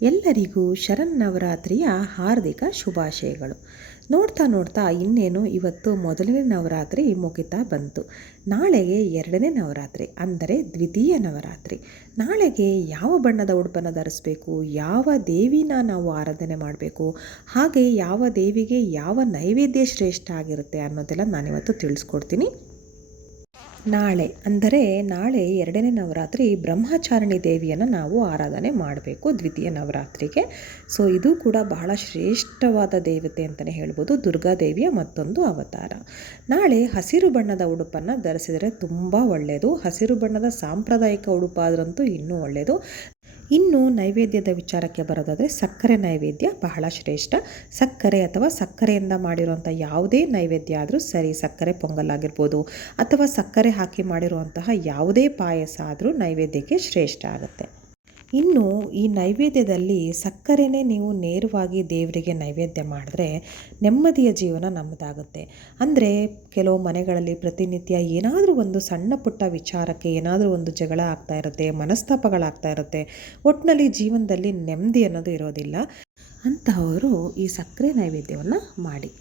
ಎಲ್ಲರಿಗೂ ಶರನ್ನವರಾತ್ರಿಯ ಹಾರ್ದಿಕ ಶುಭಾಶಯಗಳು. ನೋಡ್ತಾ ನೋಡ್ತಾ ಇನ್ನೇನು ಇವತ್ತು ಮೊದಲನೇ ನವರಾತ್ರಿ ಮುಗಿತಾ ಬಂತು. ನಾಳೆಗೆ ಎರಡನೇ ನವರಾತ್ರಿ, ಅಂದರೆ ದ್ವಿತೀಯ ನವರಾತ್ರಿ. ನಾಳೆಗೆ ಯಾವ ಬಣ್ಣದ ಉಡುಪನ್ನು ಧರಿಸ್ಬೇಕು, ಯಾವ ದೇವಿನ ನಾವು ಆರಾಧನೆ ಮಾಡಬೇಕು, ಹಾಗೆ ಯಾವ ದೇವಿಗೆ ಯಾವ ನೈವೇದ್ಯ ಶ್ರೇಷ್ಠ ಆಗಿರುತ್ತೆ ಅನ್ನೋದೆಲ್ಲ ನಾನಿವತ್ತು ತಿಳಿಸ್ಕೊಡ್ತೀನಿ. ನಾಳೆ, ಅಂದರೆ ನಾಳೆ ಎರಡನೇ ನವರಾತ್ರಿ ಬ್ರಹ್ಮಚಾರಿಣಿ ದೇವಿಯನ್ನು ನಾವು ಆರಾಧನೆ ಮಾಡಬೇಕು ದ್ವಿತೀಯ ನವರಾತ್ರಿಗೆ. ಸೊ, ಇದು ಕೂಡ ಬಹಳ ಶ್ರೇಷ್ಠವಾದ ದೇವತೆ ಅಂತಲೇ ಹೇಳ್ಬೋದು ದುರ್ಗಾದೇವಿಯ ಮತ್ತೊಂದು ಅವತಾರ. ನಾಳೆ ಹಸಿರು ಬಣ್ಣದ ಉಡುಪನ್ನು ಧರಿಸಿದರೆ ತುಂಬ ಒಳ್ಳೆಯದು. ಹಸಿರು ಬಣ್ಣದ ಸಾಂಪ್ರದಾಯಿಕ ಉಡುಪಾದರಂತೂ ಇನ್ನೂ ಒಳ್ಳೆಯದು. ಇನ್ನು ನೈವೇದ್ಯದ ವಿಚಾರಕ್ಕೆ ಬರೋದಾದರೆ ಸಕ್ಕರೆ ನೈವೇದ್ಯ ಬಹಳ ಶ್ರೇಷ್ಠ. ಸಕ್ಕರೆ ಅಥವಾ ಸಕ್ಕರೆಯಿಂದ ಮಾಡಿರುವಂಥ ಯಾವುದೇ ನೈವೇದ್ಯ ಆದರೂ ಸರಿ, ಸಕ್ಕರೆ ಪೊಂಗಲ್ ಆಗಿರ್ಬೋದು ಅಥವಾ ಸಕ್ಕರೆ ಹಾಕಿ ಮಾಡಿರುವಂತಹ ಯಾವುದೇ ಪಾಯಸ ಆದರೂ ನೈವೇದ್ಯಕ್ಕೆ ಶ್ರೇಷ್ಠ ಆಗುತ್ತೆ. ಇನ್ನು ಈ ನೈವೇದ್ಯದಲ್ಲಿ ಸಕ್ಕರೆನೇ ನೀವು ನೇರವಾಗಿ ದೇವರಿಗೆ ನೈವೇದ್ಯ ಮಾಡಿದ್ರೆ ನೆಮ್ಮದಿಯ ಜೀವನ ನಮ್ಮದಾಗುತ್ತೆ. ಅಂದರೆ ಕೆಲವು ಮನೆಗಳಲ್ಲಿ ಪ್ರತಿನಿತ್ಯ ಏನಾದರೂ ಒಂದು ಸಣ್ಣ ಪುಟ್ಟ ವಿಚಾರಕ್ಕೆ ಏನಾದರೂ ಒಂದು ಜಗಳ ಆಗ್ತಾ ಇರುತ್ತೆ, ಮನಸ್ತಾಪಗಳಾಗ್ತಾ ಇರುತ್ತೆ ಒಟ್ಟಿನಲ್ಲಿ ಜೀವನದಲ್ಲಿ ನೆಮ್ಮದಿ ಅನ್ನೋದು ಇರೋದಿಲ್ಲ. ಅಂತಹವರು ಈ ಸಕ್ಕರೆ ನೈವೇದ್ಯವನ್ನು ಮಾಡಿ.